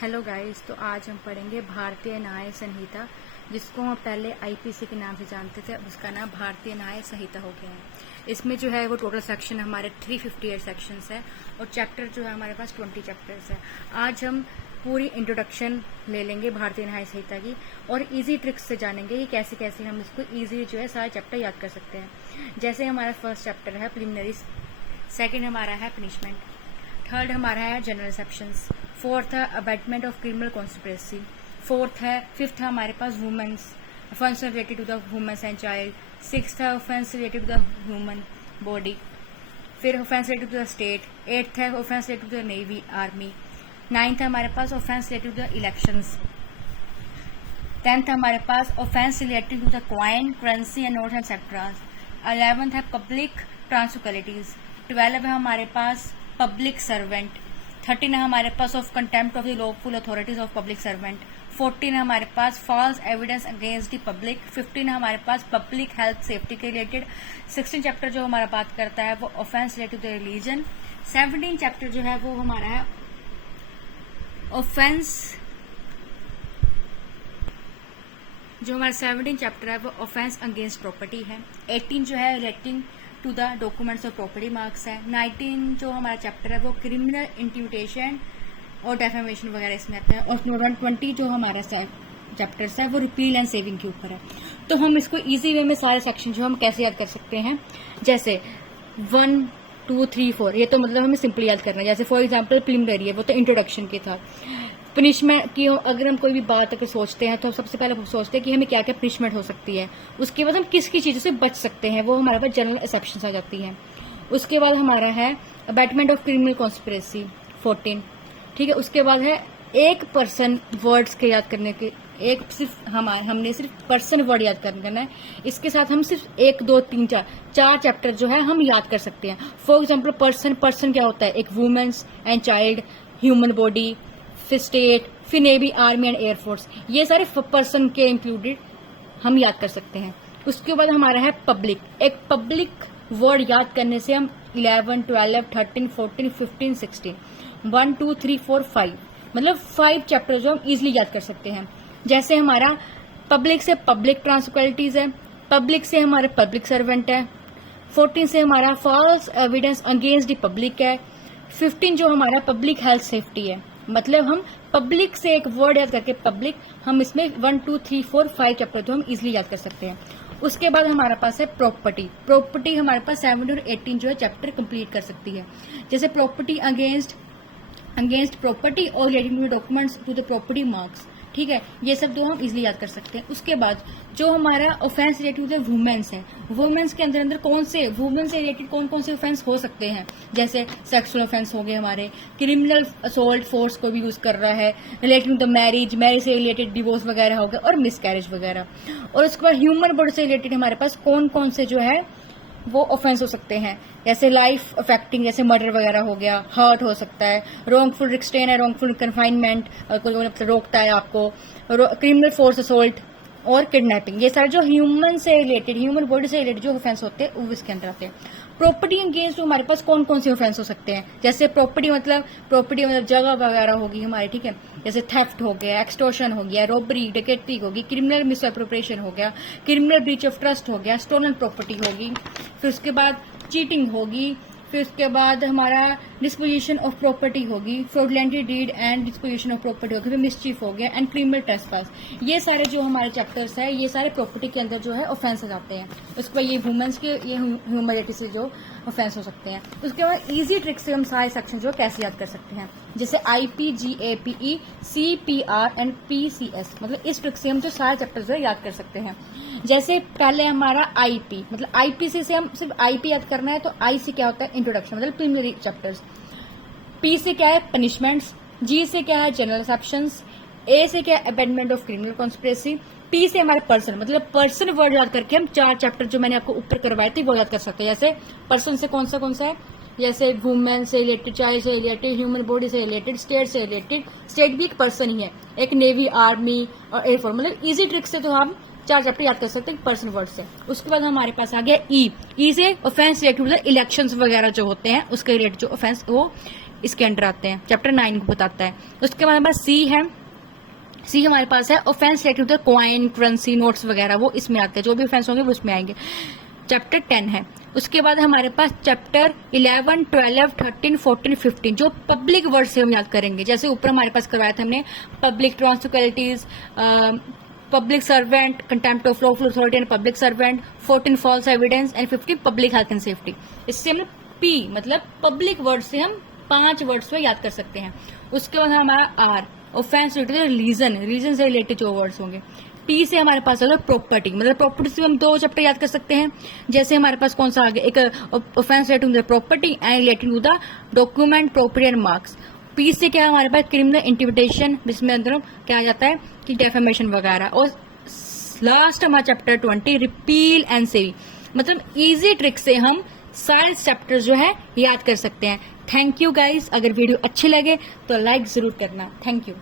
Hello guys, तो आज हम पढ़ेंगे भारतीय न्याय संहिता, जिसको हम पहले आईपीसी के नाम से जानते थे। अब उसका नाम भारतीय न्याय संहिता हो गया है। इसमें जो है वो टोटल सेक्शन हमारे 358 सेक्शंस है और चैप्टर जो है हमारे पास 20 चैप्टर्स है। आज हम पूरी इंट्रोडक्शन ले लेंगे भारतीय न्याय संहिता की और इजी ट्रिक्स से जानेंगे कि कैसे कैसे हम इसको इजी जो है सारे चैप्टर याद कर सकते हैं। जैसे हमारा फर्स्ट चैप्टर है प्रिलिमिनरीज, सेकेंड हमारा है पनिशमेंट, थर्ड हमारा है जनरल एक्सेप्शंस, फोर्थ है abetment of criminal conspiracy, fifth है हमारे पास women's offence related to the women's and child, sixth है offence related to the human body, फिर offence related to the state, eighth है offence related to the navy army, ninth है हमारे पास offence related to the elections, tenth है हमारे पास offence related to the coin currency and notes etcetera, 11th है public ट्रांसक्वालिटीज, 12 है हमारे पास पब्लिक सर्वेंट, 13 है हमारे पास of contempt of the lawful authorities of public servant, 14 है हमारे पास false evidence against the public, 15 है हमारे पास पब्लिक हेल्थ सेफ्टी के रिलेटेड, 16 चैप्टर जो हमारा बात करता है वो offence related to the religion, 17 chapter जो है वो हमारा है ऑफेंस, जो हमारा 17 चैप्टर है वो ऑफेंस अगेंस्ट प्रॉपर्टी है, 18 जो है relating to the documents of property marks है, 19 जो हमारा चैप्टर है वो क्रिमिनल इंटिमिडेशन और डेफेमेशन वगैरह इसमें आता है, और 20 जो हमारा चैप्टर्स है वो रिपील एंड सेविंग के ऊपर है। तो हम इसको इजी वे में सारे सेक्शन जो हम कैसे याद कर सकते हैं, जैसे 1, 2, 3, 4 ये तो मतलब हमें सिंपली याद करना है। जैसे फॉर एग्जाम्पल प्रिलिमिनरी है वो तो इंट्रोडक्शन के था। पनिशमेंट की अगर हम कोई भी बात अगर सोचते हैं तो सबसे पहले सोचते हैं कि हमें क्या क्या पनिशमेंट हो सकती है, उसके बाद हम किस किस चीज़ों से बच सकते हैं, वो हमारे पास जनरल एक्सेप्शन आ जाती हैं। उसके बाद हमारा है अबैटमेंट ऑफ क्रिमिनल कॉन्स्पिरेसी 14, ठीक है। उसके बाद है एक पर्सन वर्ड्स के याद करने के, एक सिर्फ हमने सिर्फ पर्सन वर्ड याद करना है। इसके साथ हम सिर्फ 1, 2, 3, 4 चैप्टर जो है हम याद कर सकते हैं। फॉर एग्जाम्पल पर्सन क्या होता है, एक women's and child, human body, फिर स्टेट, फिर नेवी आर्मी एंड एयरफोर्स, ये सारे पर्सन के इंक्लूडेड हम याद कर सकते हैं। उसके बाद हमारा है पब्लिक, एक पब्लिक वर्ड याद करने से हम 11, 12, 13, 14, 15, 16 1, 2, 3, 4, 5 मतलब 5 चैप्टर जो हम इजिली याद कर सकते हैं। जैसे हमारा पब्लिक से पब्लिक ट्रांसक्वालिटीज है, पब्लिक से हमारे पब्लिक सर्वेंट है, 14 से हमारा false evidence against the public है, 15 जो हमारा पब्लिक हेल्थ सेफ्टी है। मतलब हम पब्लिक से एक वर्ड याद करके पब्लिक, हम इसमें 1, 2, 3, 4, 5 चैप्टर तो हम इजिली याद कर सकते हैं। उसके बाद हमारे पास है प्रॉपर्टी हमारे पास 17 और 18 जो है चैप्टर कंप्लीट कर सकती है। जैसे प्रॉपर्टी अगेंस्ट प्रॉपर्टी और relating to documents to the property marks, ठीक है, ये सब दो हम इजिली याद कर सकते हैं। उसके बाद जो हमारा offence related to the women's है, वुमेन्स के अंदर कौन से वुमेन्स से रिलेटेड कौन कौन से ऑफेंस हो सकते हैं, जैसे सेक्सुअल ऑफेंस हो गए हमारे, क्रिमिनल असोल्ट फोर्स को भी यूज कर रहा है, रिलेटिंग टू द मैरिज से रिलेटेड डिवोर्स वगैरह हो गया और मिसकैरेज वगैरह। और उसके बाद ह्यूमन बॉडी से रिलेटेड हमारे पास कौन कौन से जो है वो ऑफेंस हो सकते हैं, जैसे लाइफ अफेक्टिंग, जैसे मर्डर वगैरह हो गया, हर्ट हो सकता है, रॉन्गफुल रिस्ट्रेन है, रॉन्गफुल कन्फाइनमेंट, कोई मतलब रोकता है आपको, क्रिमिनल फोर्स असोल्ट और किडनैपिंग, ये सारे जो ह्यूमन से रिलेटेड, ह्यूमन बॉडी से रिलेटेड जो ऑफेंस होते हैं वो इसके अंदर आते हैं। प्रॉपर्टी अगेंस्ट हमारे पास कौन कौन से ऑफेंस हो सकते हैं, जैसे प्रॉपर्टी मतलब जगह वगैरह होगी हमारी, ठीक है, जैसे थेफ्ट हो गया, एक्सटॉर्शन हो गया, रॉबरी डकैती होगी, क्रिमिनल मिसअप्रोप्रिएशन हो गया, क्रिमिनल ब्रीच ऑफ ट्रस्ट हो गया, स्टोलन प्रॉपर्टी होगी, फिर उसके बाद चीटिंग होगी, फिर उसके बाद हमारा डिस्पोजिशन ऑफ प्रॉपर्टी होगी, fraudulent deed and disposition of property होगी, फिर मिसचीफ हो गया एंड क्रिमिनल ट्रेसपास। ये सारे जो हमारे चैप्टर्स है ये सारे प्रॉपर्टी के अंदर जो है ऑफेंस आते हैं। उसके बाद ये वुमेन्स के, ये ह्यूमैनिटी से जो ऑफेंस हो सकते हैं। उसके बाद इजी ट्रिक से हम सारे सेक्शन जो कैसे याद कर सकते हैं, जैसे IP, GAPE, CPR and PCS, मतलब इस ट्रिक से हम जो सारे चैप्टर जो है याद कर सकते हैं। जैसे पहले हमारा IP, मतलब IPC से हम सिर्फ IP याद करना है, तो I से क्या होता है इंट्रोडक्शन मतलब प्रिलिमिनरी चैप्टर्स, P से क्या है पनिशमेंट्स, G से क्या है जनरल एक्सेप्शंस, A से क्या है abetment of criminal conspiracy, P से हमारे पर्सन, मतलब पर्सन वर्ड याद करके हम 4 चैप्टर जो मैंने आपको ऊपर करवाए थे वो याद कर सकते हैं। जैसे पर्सन से कौन सा है, जैसे वुमेन से रिलेटेड, चाइल्ड से रिलेटेड, ह्यूमन बॉडी से रिलेटेड, स्टेट से रिलेटेड, स्टेट भी एक पर्सन ही है, एक नेवी आर्मी और एयरफोर्स, मतलब इजी ट्रिक से तो हम 4 चैप्टर याद कर सकते हैं पर्सन वर्ड से। उसके बाद हमारे पास आ गया ई से ऑफेंस रिलेटेड इलेक्शंस वगैरह जो होते हैं उसके रिलेटेड जो ऑफेंस वो इसके अंडर आते हैं, चैप्टर 9 को बताता है। उसके बाद हमारे पास सी है, सी हमारे पास है offence related to coin, currency, notes वगैरह, वो इसमें आते हैं, जो भी ऑफेंस होंगे वो उसमें आएंगे। चैप्टर 10 है। उसके बाद हमारे पास चैप्टर 11, 12, 13, 14, 15 जो पब्लिक वर्ड से हम याद करेंगे। जैसे ऊपर हमारे पास करवाया था हमने public tranquillities, public servant, contempt of lawful authority and public servant, 14 false evidence and 15 public health and safety. इससे हमने पी मतलब पब्लिक वर्ड से हम 5 वर्ड्स में याद कर सकते हैं। उसके बाद हमारा R offence related religion, religion से रिलेटेड जो वर्ड्स होंगे। टी से हमारे पास होगा प्रॉपर्टी, मतलब प्रॉपर्टी से हम 2 चैप्टर याद कर सकते हैं। जैसे हमारे पास कौन सा आगे, एक offence related to the property and related to the document, property and marks. P से क्या है हमारे पास क्रिमिनल इंटिमिडेशन, जिसमें अंदर क्या आ जाता है कि डेफेमेशन वगैरह। और लास्ट हमारा चैप्टर 20 रिपील एंड सेवी, मतलब इजी ट्रिक से हम सारे चैप्टर जो है याद कर सकते हैं। थैंक यू गाइज, अगर वीडियो अच्छे लगे तो लाइक जरूर करना। Thank you.